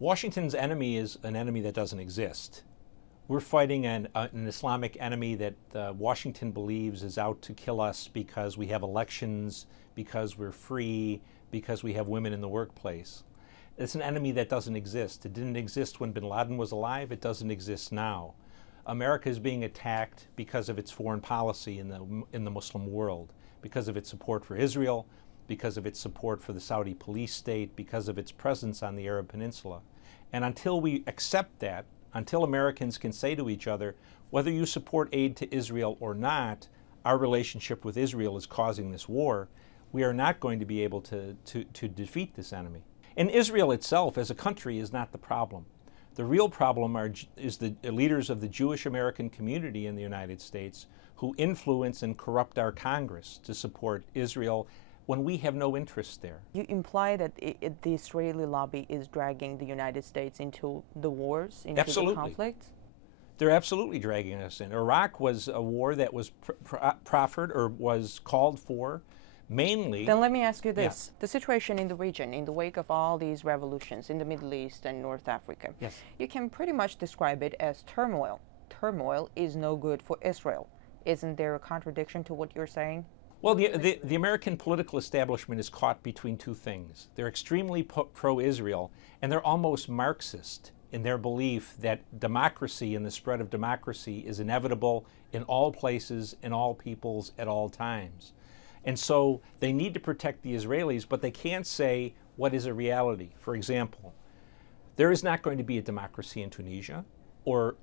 Washington's enemy is an enemy that doesn't exist. We're fighting an Islamic enemy that Washington believes is out to kill us because we have elections, because we're free, because we have women in the workplace. It's an enemy that doesn't exist. It didn't exist when bin Laden was alive. It doesn't exist now. America is being attacked because of its foreign policy in the Muslim world, because of its support for Israel, because of its support for the Saudi police state, because of its presence on the Arab Peninsula. And until we accept that, until Americans can say to each other, whether you support aid to Israel or not, our relationship with Israel is causing this war, we are not going to be able to defeat this enemy. And Israel itself as a country is not the problem. The real problem is the leaders of the Jewish American community in the United States who influence and corrupt our Congress to support Israel when we have no interest there. You imply that the Israeli lobby is dragging the United States into the wars, into Absolutely. the conflicts? They're absolutely dragging us in. Iraq was a war that was proffered or was called for mainly. Then let me ask you this. Yeah. The situation in the region, in the wake of all these revolutions in the Middle East and North Africa, Yes. You can pretty much describe it as turmoil. Turmoil is no good for Israel. Isn't there a contradiction to what you're saying? Well, the American political establishment is caught between two things. They're extremely pro-Israel, and they're almost Marxist in their belief that democracy and the spread of democracy is inevitable in all places, in all peoples, at all times. And so they need to protect the Israelis, but they can't say what is a reality. For example, there is not going to be a democracy in Tunisia or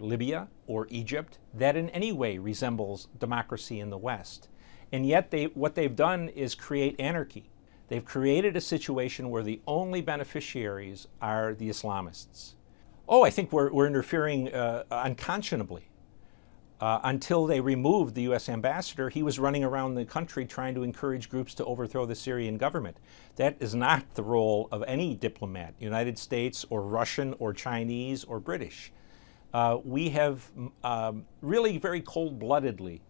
Libya or Egypt that in any way resembles democracy in the West. And yet what they've done is create anarchy. They've created a situation where the only beneficiaries are the Islamists. Oh, I think we're interfering unconscionably. Until they removed the U.S. ambassador, he was running around the country trying to encourage groups to overthrow the Syrian government. That is not the role of any diplomat, United States or Russian or Chinese or British. We have really very cold-bloodedly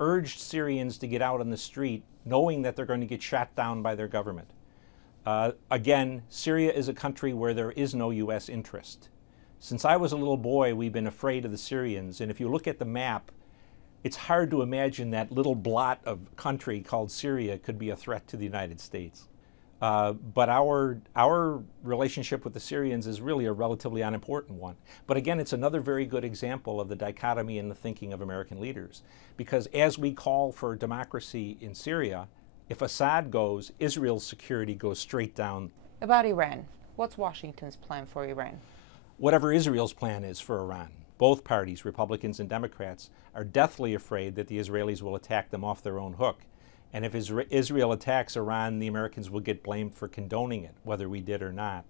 urged Syrians to get out on the street knowing that they're going to get shot down by their government. Again, Syria is a country where there is no U.S. interest. Since I was a little boy, we've been afraid of the Syrians, and if you look at the map, it's hard to imagine that little blot of country called Syria could be a threat to the United States. But our relationship with the Syrians is really a relatively unimportant one. But again, it's another very good example of the dichotomy in the thinking of American leaders. Because as we call for democracy in Syria, if Assad goes, Israel's security goes straight down. About Iran, what's Washington's plan for Iran? Whatever Israel's plan is for Iran. Both parties, Republicans and Democrats, are deathly afraid that the Israelis will attack them off their own hook. And if Israel attacks Iran, the Americans will get blamed for condoning it, whether we did or not.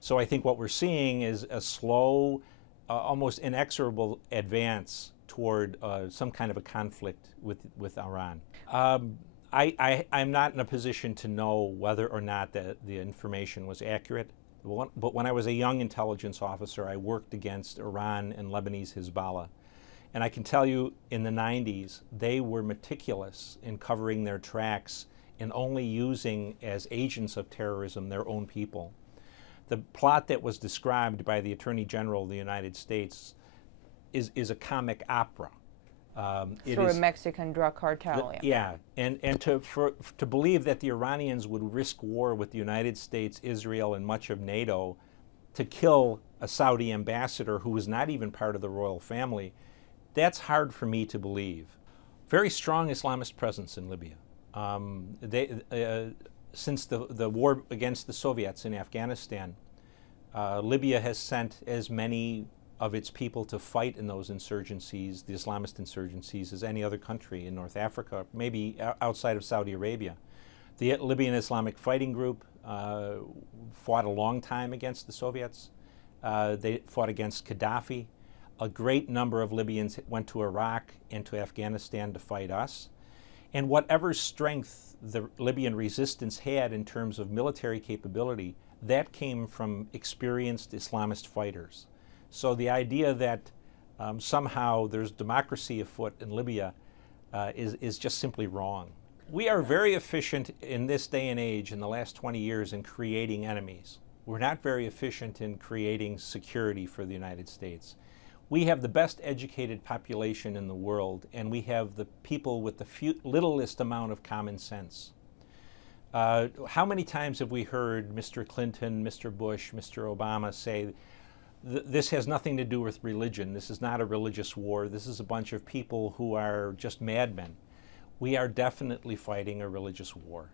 So I think what we're seeing is a slow, almost inexorable advance toward some kind of a conflict with Iran. I'm not in a position to know whether or not the information was accurate. But when I was a young intelligence officer, I worked against Iran and Lebanese Hezbollah. And I can tell you, in the 90s, they were meticulous in covering their tracks and only using as agents of terrorism their own people. The plot that was described by the Attorney General of the United States is a comic opera. Through a Mexican drug cartel. Yeah, and to believe that the Iranians would risk war with the United States, Israel, and much of NATO to kill a Saudi ambassador who was not even part of the royal family, that's hard for me to believe. Very strong Islamist presence in Libya. Since the war against the Soviets in Afghanistan, Libya has sent as many of its people to fight in those insurgencies, the Islamist insurgencies, as any other country in North Africa, maybe outside of Saudi Arabia. The Libyan Islamic Fighting Group fought a long time against the Soviets. They fought against Gaddafi. A great number of Libyans went to Iraq and to Afghanistan to fight us. And whatever strength the Libyan resistance had in terms of military capability, that came from experienced Islamist fighters. So the idea that somehow there's democracy afoot in Libya is just simply wrong. We are very efficient in this day and age, in the last 20 years, in creating enemies. We're not very efficient in creating security for the United States. We have the best educated population in the world, and we have the people with the littlest amount of common sense. How many times have we heard Mr. Clinton, Mr. Bush, Mr. Obama say, this has nothing to do with religion. This is not a religious war. This is a bunch of people who are just madmen. We are definitely fighting a religious war.